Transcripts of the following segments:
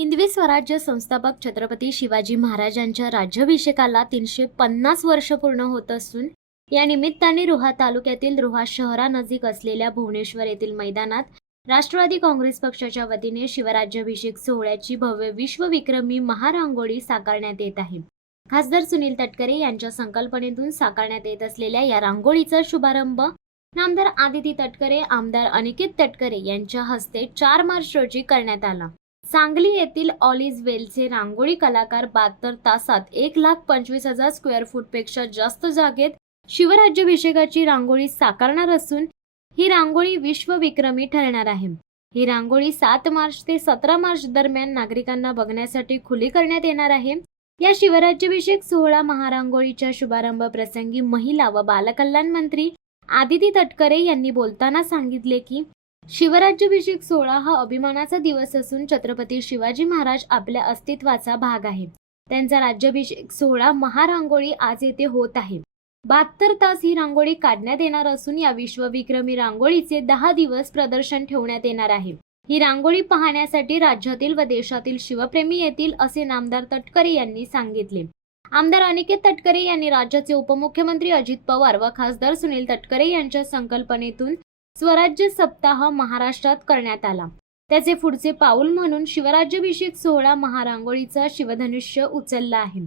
हिंदवी स्वराज्य संस्थापक छत्रपती शिवाजी महाराजांच्या राज्याभिषेकाला 350 वर्ष पूर्ण होत असून या निमित्ताने रोहा तालुक्यातील रोहा शहरानजीक असलेल्या भुवनेश्वर येथील मैदानात राष्ट्रवादी काँग्रेस पक्षाच्या वतीने शिवराज्याभिषेक सोहळ्याची भव्य विश्वविक्रमी महारांगोळी साकारण्यात येत आहे। खासदार सुनील तटकरे यांच्या संकल्पनेतून साकारण्यात येत असलेल्या या रांगोळीचा शुभारंभ नामदार आदिती तटकरे, आमदार अनिकेत तटकरे यांच्या हस्ते 4 मार्च रोजी करण्यात आला। सांगली येथील ऑल इज वेलचे रांगोळी कलाकार 72 तासात 1,25,000 स्क्वेअर फूट पेक्षा जास्त जागेत शिवराज्याभिषेकाची रांगोळी साकारणार असून ही रांगोळी विश्वविक्रमी ठरणार आहे। ही रांगोळी 7 मार्च ते 17 मार्च दरम्यान नागरिकांना बघण्यासाठी खुली करण्यात येणार आहे। या शिवराज्याभिषेक सोहळा महारांगोळीच्या शुभारंभ प्रसंगी महिला व बालकल्याण मंत्री आदिती तटकरे यांनी बोलताना सांगितले की शिवराज्याभिषेक सोहळा हा अभिमानाचा दिवस असून छत्रपती शिवाजी महाराज आपल्या अस्तित्वाचा भाग आहे। त्यांचा राज्याभिषेक सोहळा महारांगोळी आज येथे होत आहे। 72 तास ही रांगोळी काढण्यात येणार असून या विश्वविक्रमी रांगोळीचे 10 दिवस प्रदर्शन ठेवण्यात येणार आहे। ही रांगोळी पाहण्यासाठी राज्यातील व देशातील शिवप्रेमी येतील असे नामदार तटकरे यांनी सांगितले। आमदार अनिकेत तटकरे यांनी राज्याचे उपमुख्यमंत्री अजित पवार व खासदार सुनील तटकरे यांच्या संकल्पनेतून स्वराज्य सप्ताह महाराष्ट्रात करण्यात आला। त्याचे पुढचे पाऊल म्हणून शिवराज्याभिषेक सोहळा महारांगोळीचा शिवधनुष्य उचलला आहे।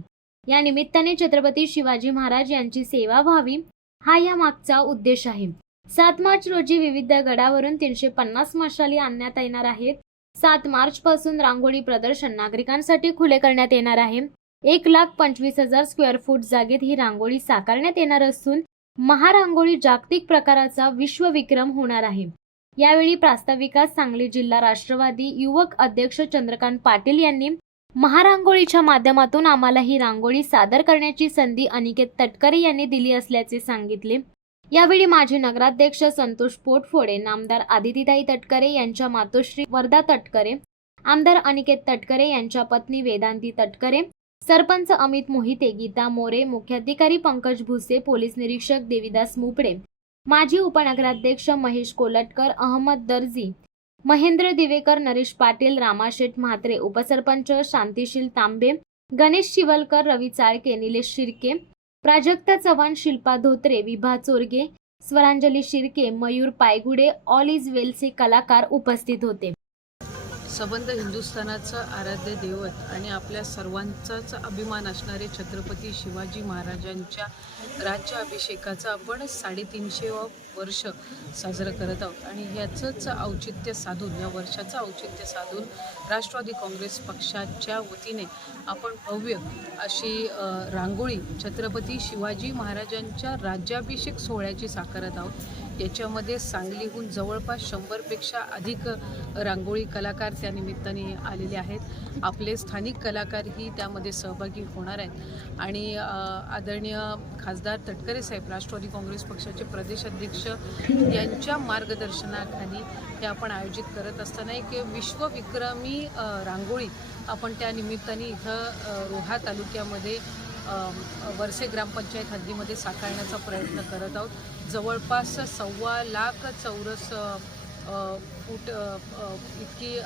या निमित्ताने छत्रपती शिवाजी महाराज यांची सेवा व्हावी हा या मागचा उद्देश आहे। 7 मार्च रोजी विविध गडावरून 350 मशाली आणण्यात येणार आहेत। 7 मार्च पासून रांगोळी प्रदर्शन नागरिकांसाठी खुले करण्यात येणार आहे। 1,25,000 स्क्वेअर फूट जागेत ही रांगोळी साकारण्यात येणार असून महारांगोळी जागतिक प्रकाराचा विश्वविक्रम होणार आहे। यावेळी प्रास्ताविकात सांगली जिल्हा राष्ट्रवादी युवक अध्यक्ष चंद्रकांत पाटील यांनी महारांगोळीच्या माध्यमातून आम्हाला ही रांगोळी सादर करण्याची संधी अनिकेत तटकरे यांनी दिली असल्याचे सांगितले। यावेळी माजी नगराध्यक्ष संतोष पोटफोडे, नामदार आदितीताई तटकरे यांच्या मातोश्री वर्धा तटकरे, आमदार अनिकेत तटकरे यांच्या पत्नी वेदांती तटकरे, सरपंच अमित मोहिते, गीता मोरे, मुख्याधिकारी पंकज भुसे, पोलीस निरीक्षक देविदास मुपडे, माजी उपनगराध्यक्ष महेश कोलटकर, अहमद दर्जी, महेंद्र दिवेकर, नरेश पाटील, रामाशेठ म्हात्रे, उपसरपंच शांतिशील तांबे, गणेश शिवलकर, रवी चाळके, निलेश शिर्के, प्राजक्ता चव्हाण, शिल्पा धोत्रे, विभा चोरगे, स्वरांजली शिर्के, मयूर पायगुडे, ऑल इज वेलचे कलाकार उपस्थित होते। सबंध हिंदुस्थानाचं आराध्य दैवत आणि आपल्या सर्वांचाच अभिमान असणारे छत्रपती शिवाजी महाराजांच्या राज्याभिषेकाचं आपण 350 वर्ष साजरं करत आहोत आणि ह्याचंच औचित्य साधून, या वर्षाचं औचित्य साधून राष्ट्रवादी काँग्रेस पक्षाच्या वतीने आपण भव्य अशी रांगोळी छत्रपती शिवाजी महाराजांच्या राज्याभिषेक सोहळ्याची साकारत आहोत। याच्यामध्ये सांगलीहून जवळपास 100पेक्षा अधिक रांगोळी कलाकार त्या निमित्ताने आलेले आहेत। आपले स्थानिक कलाकारही त्यामध्ये सहभागी होणार आहेत आणि आदरणीय खासदार तटकरे साहेब, राष्ट्रवादी काँग्रेस पक्षाचे प्रदेशाध्यक्ष यांच्या मार्गदर्शनाखाली हे आपण आयोजित करत असताना एक विश्वविक्रमी रांगोळी आपण त्या निमित्ताने इथं रोहा तालुक्यामध्ये वरसे ग्रामपंचायत हद्दीमध्ये साकारण्याचा प्रयत्न करत आहोत। जवळपास 1.25 लाख चौरस फूट इतकी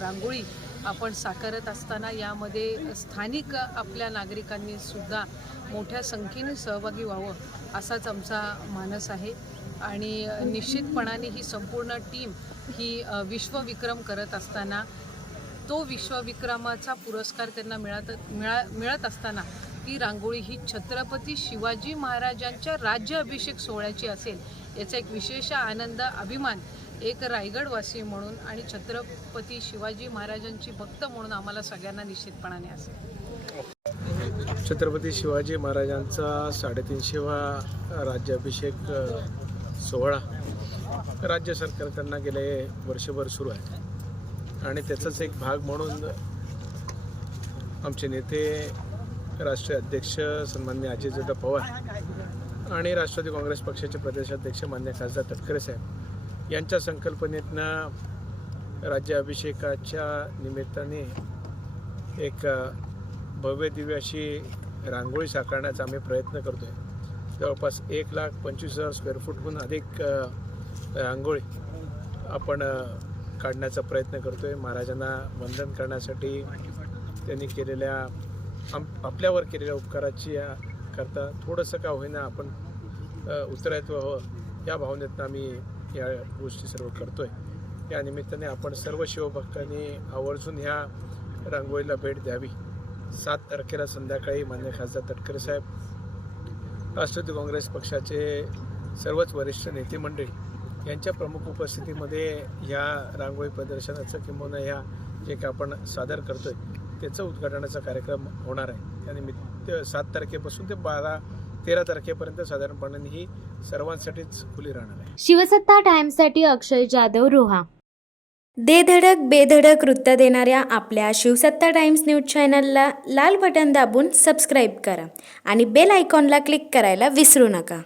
रांगोळी आपण साकारत असताना यामध्ये स्थानिक आपल्या नागरिकांनी सुद्धा मोठ्या संख्येने सहभागी व्हावं असाच आमचा मानस आहे आणि निश्चितपणाने ही संपूर्ण टीम ही विश्वविक्रम करत असताना तो विश्वविक्रमाचा पुरस्कार त्यांना मिळत असताना ती रांगोळी ही छत्रपती शिवाजी महाराजांच्या राज्याभिषेक सोहळ्याची असेल याचा एक विशेष आनंद, अभिमान एक रायगडवासी म्हणून आणि छत्रपती शिवाजी महाराजांची भक्त म्हणून आम्हाला सगळ्यांना निश्चितपणाने असेल। छत्रपती शिवाजी महाराजांचा 350वा राज्याभिषेक सोहळा राज्य सरकारकडनं गेले वर्षभर सुरू आहे आणि त्याचाच एक भाग म्हणून आमचे नेते, राष्ट्रीय अध्यक्ष सन्माननीय अजितदादा पवार आणि राष्ट्रवादी काँग्रेस पक्षाचे प्रदेशाध्यक्ष मान्य खासदार तटकरे साहेब यांच्या संकल्पनेतनं राज्याभिषेकाच्या निमित्ताने एक भव्य दिव्य अशी रांगोळी साकारण्याचा आम्ही प्रयत्न करतो आहे। जवळपास 1,25,000 स्क्वेअर फूटहून अधिक रांगोळी आपण काढण्याचा प्रयत्न करतो आहे. महाराजांना वंदन करण्यासाठी त्यांनी केलेल्या आपल्यावर केलेल्या उपकाराची करता थोडंसं का होईना आपण उत्तरदायित्व व्हावं या भावनेतनं आम्ही या गोष्टी सर्व करतो आहे. या निमित्ताने आपण सर्व शिवभक्तांनी आवर्जून ह्या रांगोळीला भेट द्यावी. 7 तारखेला संध्याकाळी मान्य खासदार तटकरे साहेब, राष्ट्रवादी काँग्रेस पक्षाचे सर्वच वरिष्ठ नेते मंडळी यांच्या प्रमुख उपस्थितीमध्ये ह्या रांगोळी प्रदर्शनाचं किंवा ह्या जे काय आपण सादर करतो आहे त्याचं उद्घाटनाचा कार्यक्रम होणार आहे. त्यानिमित्त 7 तारखेपासून ते 13 तारखेपर्यंत साधारणपणे ही सर्वांसाठीच खुली राहणार आहे. शिवसत्ता टाइम्ससाठी अक्षय जाधव, रोहा. दे धडक बेधडक वृत्त देणाऱ्या आपल्या शिवसत्ता टाइम्स न्यूज चॅनलला लाल बटन दाबून सबस्क्राईब करा आणि बेल आयकॉनला क्लिक करायला विसरू नका.